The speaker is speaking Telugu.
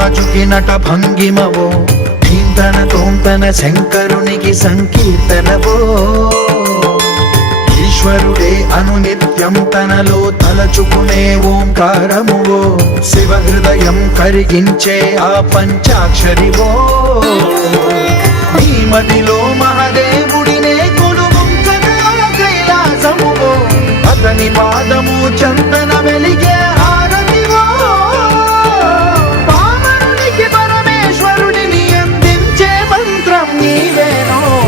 రాజుకి నట భంగిమవో, ధీంతన తోంతన శంకరునికి సంకీర్తనవో. ఈశ్వరుడే అనునిత్యం తనలో తలచుకునే ఓంకారమువో, శివ హృదయం కరిగించే ఆ పంచాక్షరివో. నీ మదిలో మహాదేవుడినే కొలువుంచగా కైలాసమువో, అతని పాదము చందన